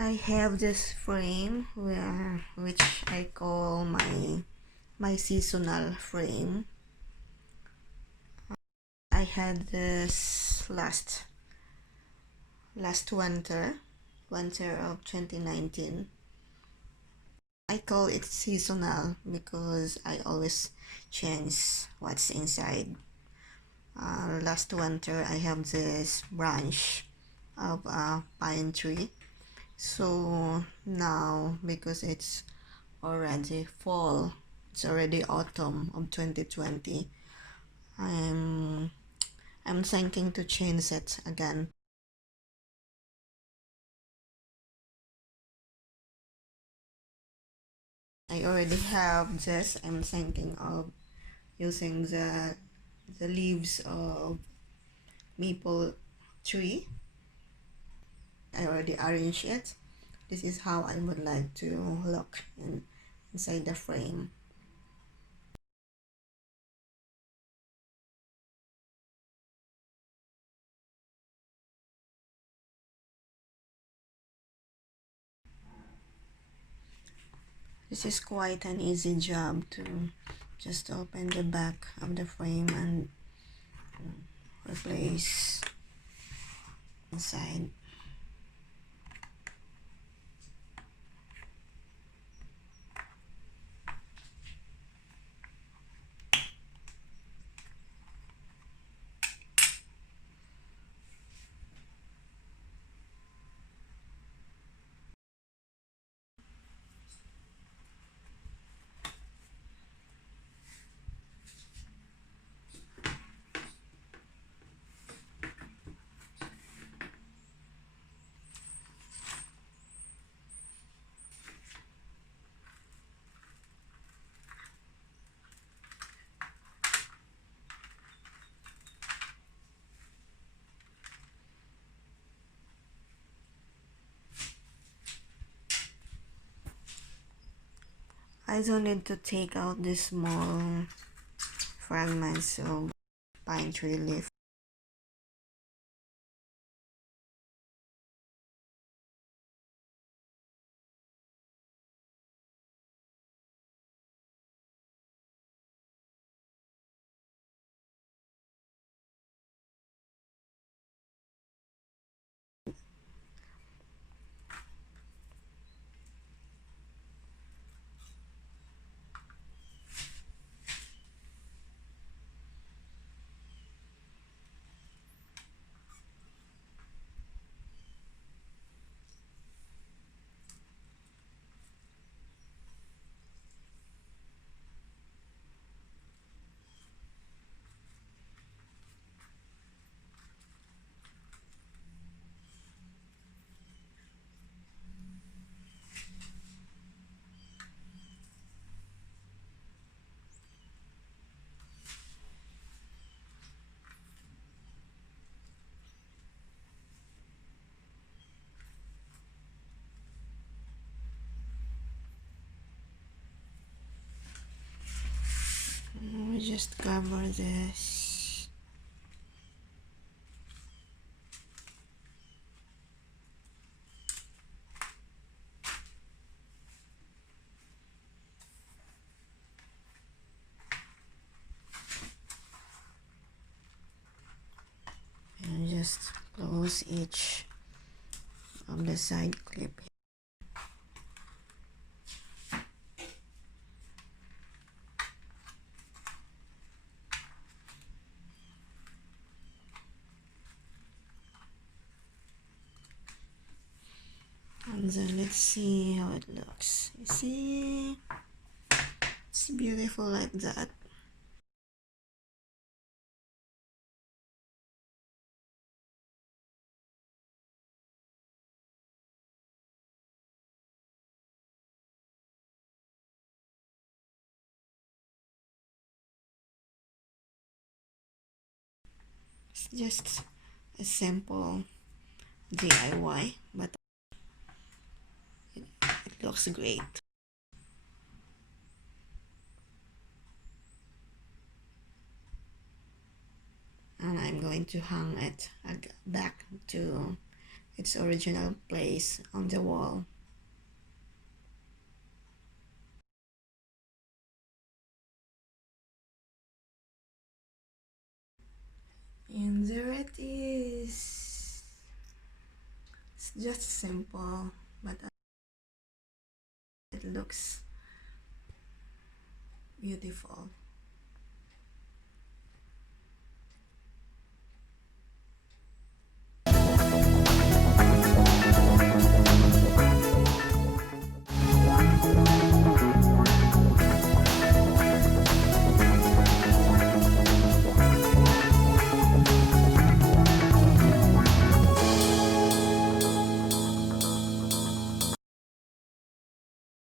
I have this frame which I call my seasonal frame. I had this last winter of 2019. I call it seasonal because I always change what's inside. Last winter I have this branch of a pine tree. So now, because it's already fall, it's already autumn of 2020, I'm I'm thinking to change it again. I already have this. I'm thinking of using the leaves of maple tree. I already arranged it. This is how I would like to look inside the frame. This is quite an easy job to just open the back of the frame and replace inside. I don't need to take out the small fragments of pine tree leaf. We just cover this. And just close each of the side clip. And then let's see how it looks. You see, it's beautiful like that. It's just a simple DIY, but it looks great. And I'm going to hang it back to its original place on the wall. And there it is. It's just simple, but it looks beautiful.